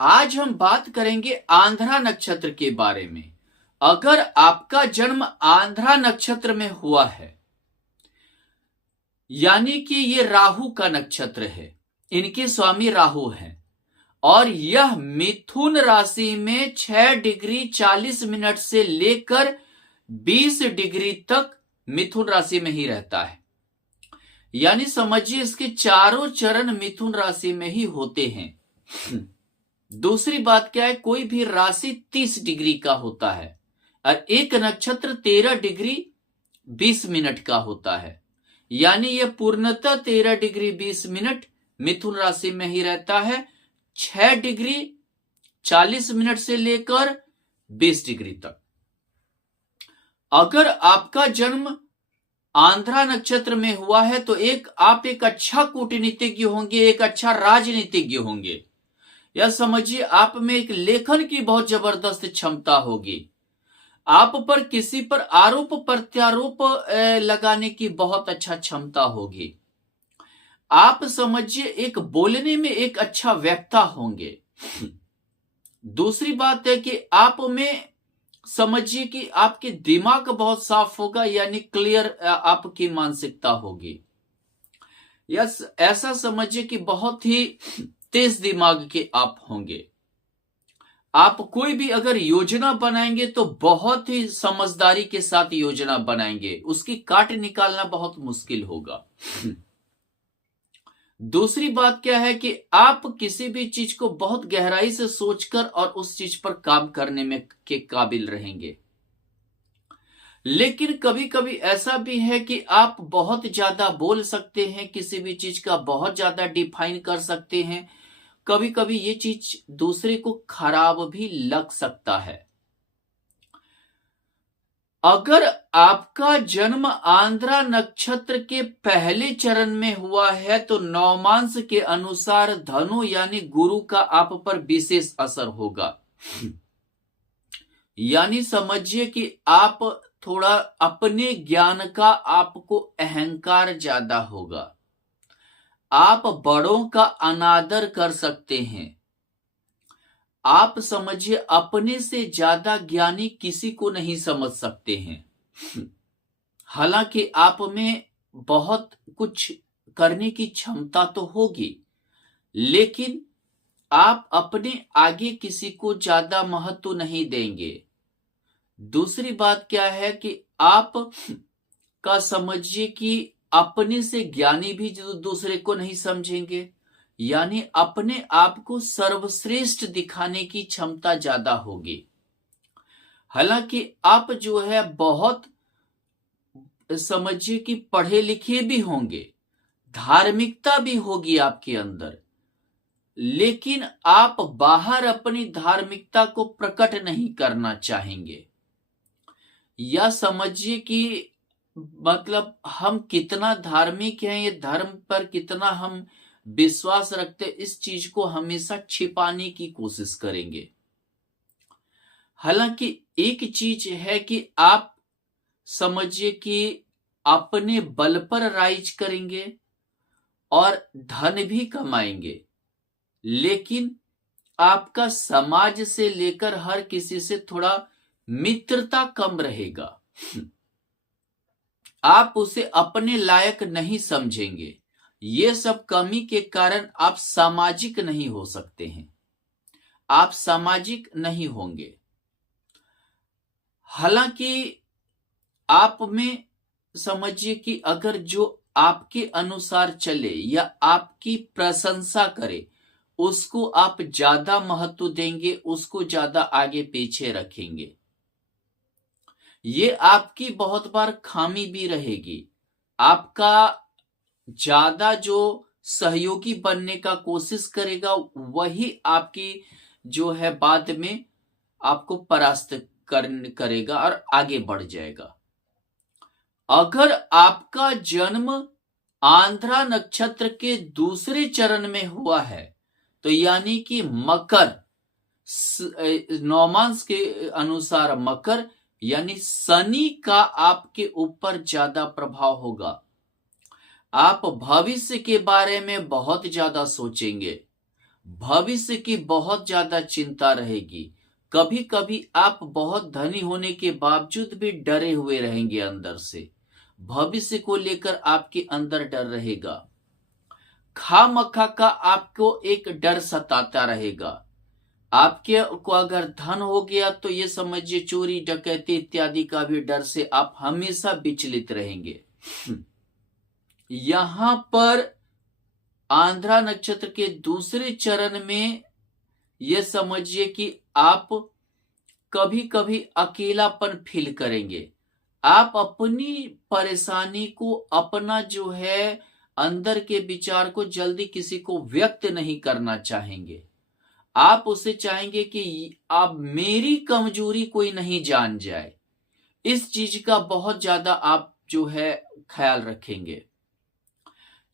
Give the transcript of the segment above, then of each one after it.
आज हम बात करेंगे आंध्रा नक्षत्र के बारे में। अगर आपका जन्म आंध्रा नक्षत्र में हुआ है, यानी कि ये राहु का नक्षत्र है, इनके स्वामी राहु हैं, और यह मिथुन राशि में 6 डिग्री 40 मिनट से लेकर 20 डिग्री तक मिथुन राशि में ही रहता है। यानी समझिए इसके चारों चरण मिथुन राशि में ही होते हैं। दूसरी बात क्या है, कोई भी राशि 30 डिग्री का होता है और एक नक्षत्र 13 डिग्री 20 मिनट का होता है। यानी यह पूर्णतः 13 डिग्री 20 मिनट मिथुन राशि में ही रहता है, 6 डिग्री 40 मिनट से लेकर 20 डिग्री तक। अगर आपका जन्म आंध्रा नक्षत्र में हुआ है तो आप एक अच्छा कूटनीतिज्ञ होंगे, एक अच्छा राजनीतिज्ञ होंगे, या समझिए आप में एक लेखन की बहुत जबरदस्त क्षमता होगी। आप पर किसी पर आरोप प्रत्यारोप लगाने की बहुत अच्छा क्षमता होगी। आप समझिए एक बोलने में एक अच्छा वक्ता होंगे। दूसरी बात है कि आप में समझिए कि आपके दिमाग बहुत साफ होगा, यानी क्लियर आपकी मानसिकता होगी। यस, ऐसा समझिए कि बहुत ही तेज दिमाग के आप होंगे। आप कोई भी अगर योजना बनाएंगे तो बहुत ही समझदारी के साथ योजना बनाएंगे, उसकी काट निकालना बहुत मुश्किल होगा। दूसरी बात क्या है कि आप किसी भी चीज को बहुत गहराई से सोचकर और उस चीज पर काम करने में के काबिल रहेंगे। लेकिन कभी कभी ऐसा भी है कि आप बहुत ज्यादा बोल सकते हैं, किसी भी चीज का बहुत ज्यादा डिफाइन कर सकते हैं। कभी कभी ये चीज दूसरे को खराब भी लग सकता है। अगर आपका जन्म आंध्रा नक्षत्र के पहले चरण में हुआ है तो नवमांश के अनुसार धनु यानी गुरु का आप पर विशेष असर होगा। यानी समझिए कि आप थोड़ा अपने ज्ञान का आपको अहंकार ज्यादा होगा। आप बड़ों का अनादर कर सकते हैं। आप समझिए अपने से ज्यादा ज्ञानी किसी को नहीं समझ सकते हैं। हालांकि आप में बहुत कुछ करने की क्षमता तो होगी, लेकिन आप अपने आगे किसी को ज्यादा महत्व नहीं देंगे। दूसरी बात क्या है कि आप का समझिए कि अपने से ज्ञानी भी दूसरे को नहीं समझेंगे, यानी अपने आप को सर्वश्रेष्ठ दिखाने की क्षमता ज्यादा होगी। हालांकि आप जो है बहुत समझिए कि पढ़े लिखे भी होंगे, धार्मिकता भी होगी आपके अंदर, लेकिन आप बाहर अपनी धार्मिकता को प्रकट नहीं करना चाहेंगे। या समझिए कि मतलब हम कितना धार्मिक हैं, ये धर्म पर कितना हम विश्वास रखते, इस चीज को हमेशा छिपाने की कोशिश करेंगे। हालांकि एक चीज है कि आप समझिए कि अपने बल पर राइज करेंगे और धन भी कमाएंगे, लेकिन आपका समाज से लेकर हर किसी से थोड़ा मित्रता कम रहेगा। आप उसे अपने लायक नहीं समझेंगे। ये सब कमी के कारण आप सामाजिक नहीं हो सकते हैं, आप सामाजिक नहीं होंगे। हालांकि आप में समझिए कि अगर जो आपके अनुसार चले या आपकी प्रशंसा करे, उसको आप ज्यादा महत्व देंगे, उसको ज्यादा आगे पीछे रखेंगे। ये आपकी बहुत बार खामी भी रहेगी। आपका ज्यादा जो सहयोगी बनने का कोशिश करेगा, वही आपकी जो है बाद में आपको परास्त करेगा और आगे बढ़ जाएगा। अगर आपका जन्म आंध्रा नक्षत्र के दूसरे चरण में हुआ है तो यानी कि मकर, नवमांश के अनुसार मकर, यानी शनि का आपके ऊपर ज्यादा प्रभाव होगा। आप भविष्य के बारे में बहुत ज्यादा सोचेंगे, भविष्य की बहुत ज्यादा चिंता रहेगी। कभी कभी आप बहुत धनी होने के बावजूद भी डरे हुए रहेंगे अंदर से। भविष्य को लेकर आपके अंदर डर रहेगा। खामखा का आपको एक डर सताता रहेगा। आपके को अगर धन हो गया तो ये समझिए चोरी डकैती इत्यादि का भी डर से आप हमेशा विचलित रहेंगे। यहां पर आंध्रा नक्षत्र के दूसरे चरण में ये समझिए कि आप कभी कभी अकेलापन फील करेंगे। आप अपनी परेशानी को, अपना जो है अंदर के विचार को जल्दी किसी को व्यक्त नहीं करना चाहेंगे। आप उसे चाहेंगे कि आप मेरी कमजोरी कोई नहीं जान जाए। इस चीज का बहुत ज्यादा आप जो है ख्याल रखेंगे।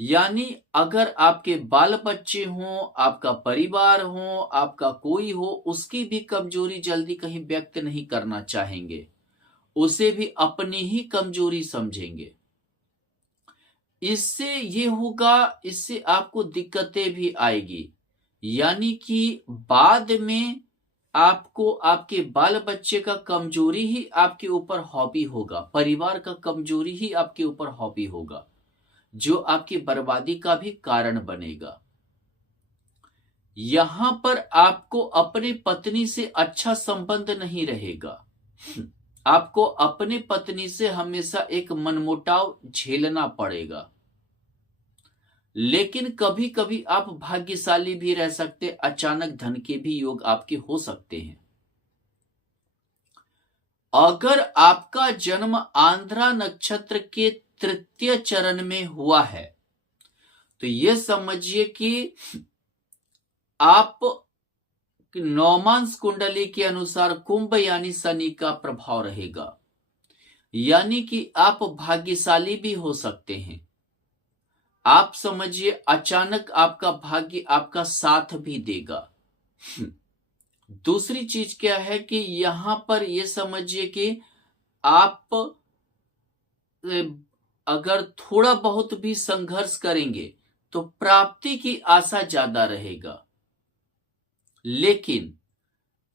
यानी अगर आपके बाल बच्चे हों, आपका परिवार हो, आपका कोई हो, उसकी भी कमजोरी जल्दी कहीं व्यक्त नहीं करना चाहेंगे। उसे भी अपनी ही कमजोरी समझेंगे। इससे ये होगा, इससे आपको दिक्कतें भी आएगी। यानी कि बाद में आपको आपके बाल बच्चे का कमजोरी ही आपके ऊपर हॉबी होगा, परिवार का कमजोरी ही आपके ऊपर हॉबी होगा, जो आपकी बर्बादी का भी कारण बनेगा। यहां पर आपको अपने पत्नी से अच्छा संबंध नहीं रहेगा। आपको अपने पत्नी से हमेशा एक मनमुटाव झेलना पड़ेगा। लेकिन कभी कभी आप भाग्यशाली भी रह सकते, अचानक धन के भी योग आपके हो सकते हैं। अगर आपका जन्म आंध्रा नक्षत्र के तृतीय चरण में हुआ है तो यह समझिए कि आप नौमांस कुंडली के अनुसार कुंभ यानी शनि का प्रभाव रहेगा। यानी कि आप भाग्यशाली भी हो सकते हैं। आप समझिए अचानक आपका भाग्य आपका साथ भी देगा। दूसरी चीज क्या है कि यहां पर यह समझिए कि आप अगर थोड़ा बहुत भी संघर्ष करेंगे तो प्राप्ति की आशा ज्यादा रहेगा। लेकिन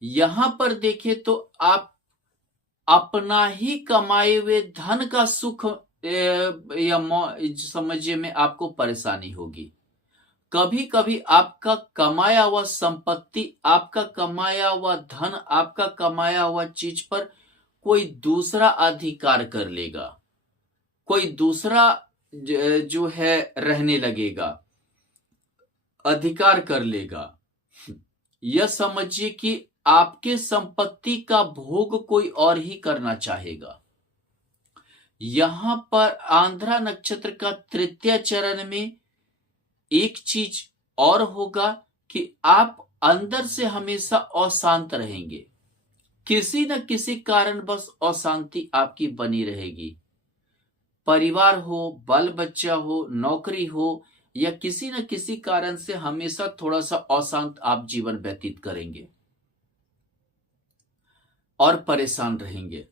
यहां पर देखें तो आप अपना ही कमाए हुए धन का सुख या समझिए में आपको परेशानी होगी। कभी कभी आपका कमाया हुआ संपत्ति, आपका कमाया हुआ धन, आपका कमाया हुआ चीज पर कोई दूसरा अधिकार कर लेगा, कोई दूसरा जो है रहने लगेगा, अधिकार कर लेगा। यह समझिए कि आपके संपत्ति का भोग कोई और ही करना चाहेगा। यहां पर आंध्रा नक्षत्र का तृतीय चरण में एक चीज और होगा कि आप अंदर से हमेशा अशांत रहेंगे। किसी न किसी कारणवश अशांति आपकी बनी रहेगी। परिवार हो, बाल बच्चा हो, नौकरी हो, या किसी न किसी कारण से हमेशा थोड़ा सा अशांत आप जीवन व्यतीत करेंगे और परेशान रहेंगे।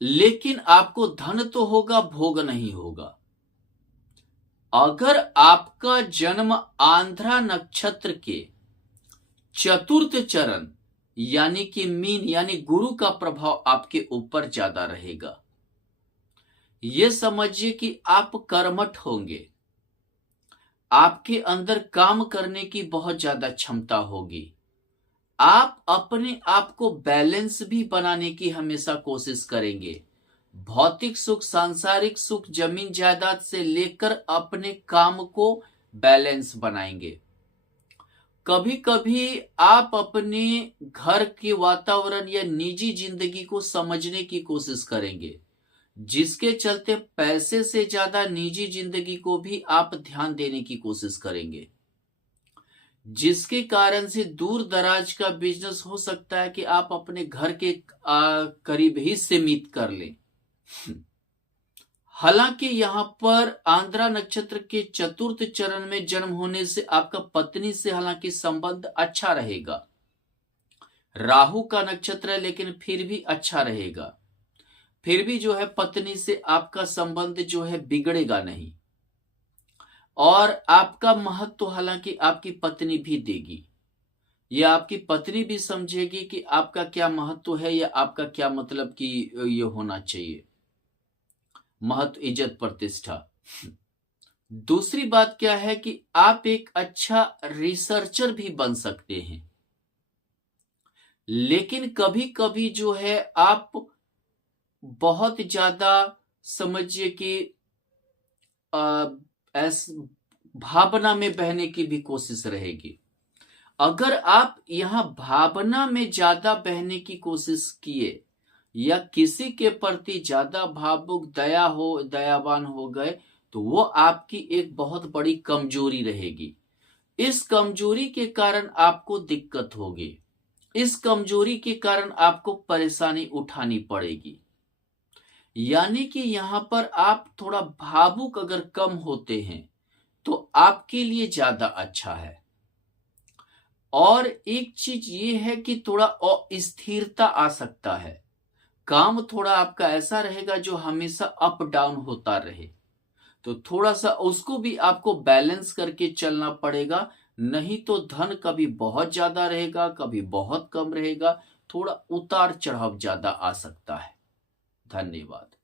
लेकिन आपको धन तो होगा, भोग नहीं होगा। अगर आपका जन्म आंध्रा नक्षत्र के चतुर्थ चरण यानी कि मीन यानी गुरु का प्रभाव आपके ऊपर ज्यादा रहेगा, यह समझिए कि आप कर्मठ होंगे। आपके अंदर काम करने की बहुत ज्यादा क्षमता होगी। आप अपने आप को बैलेंस भी बनाने की हमेशा कोशिश करेंगे। भौतिक सुख, सांसारिक सुख, जमीन जायदाद से लेकर अपने काम को बैलेंस बनाएंगे। कभी कभी आप अपने घर के वातावरण या निजी जिंदगी को समझने की कोशिश करेंगे, जिसके चलते पैसे से ज्यादा निजी जिंदगी को भी आप ध्यान देने की कोशिश करेंगे, जिसके कारण से दूर दराज का बिजनेस हो सकता है कि आप अपने घर के करीब ही सीमित कर लें। हालांकि यहां पर आंध्रा नक्षत्र के चतुर्थ चरण में जन्म होने से आपका पत्नी से हालांकि संबंध अच्छा रहेगा। राहु का नक्षत्र है लेकिन फिर भी अच्छा रहेगा। फिर भी जो है पत्नी से आपका संबंध जो है बिगड़ेगा नहीं। और आपका महत्व हालांकि आपकी पत्नी भी देगी, या आपकी पत्नी भी समझेगी कि आपका क्या महत्व है या आपका क्या मतलब कि ये होना चाहिए, महत्व, इज्जत, प्रतिष्ठा। दूसरी बात क्या है कि आप एक अच्छा रिसर्चर भी बन सकते हैं, लेकिन कभी कभी जो है आप बहुत ज्यादा समझिए कि ऐस भावना में बहने की भी कोशिश रहेगी। अगर आप यहां भावना में ज्यादा बहने की कोशिश किए या किसी के प्रति ज्यादा भावुक दयावान हो गए, तो वो आपकी एक बहुत बड़ी कमजोरी रहेगी। इस कमजोरी के कारण आपको दिक्कत होगी, इस कमजोरी के कारण आपको परेशानी उठानी पड़ेगी। यानी कि यहां पर आप थोड़ा भावुक अगर कम होते हैं तो आपके लिए ज्यादा अच्छा है। और एक चीज ये है कि थोड़ा अस्थिरता आ सकता है, काम थोड़ा आपका ऐसा रहेगा जो हमेशा अप डाउन होता रहे, तो थोड़ा सा उसको भी आपको बैलेंस करके चलना पड़ेगा। नहीं तो धन कभी बहुत ज्यादा रहेगा, कभी बहुत कम रहेगा, थोड़ा उतार चढ़ाव ज्यादा आ सकता है। धन्यवाद।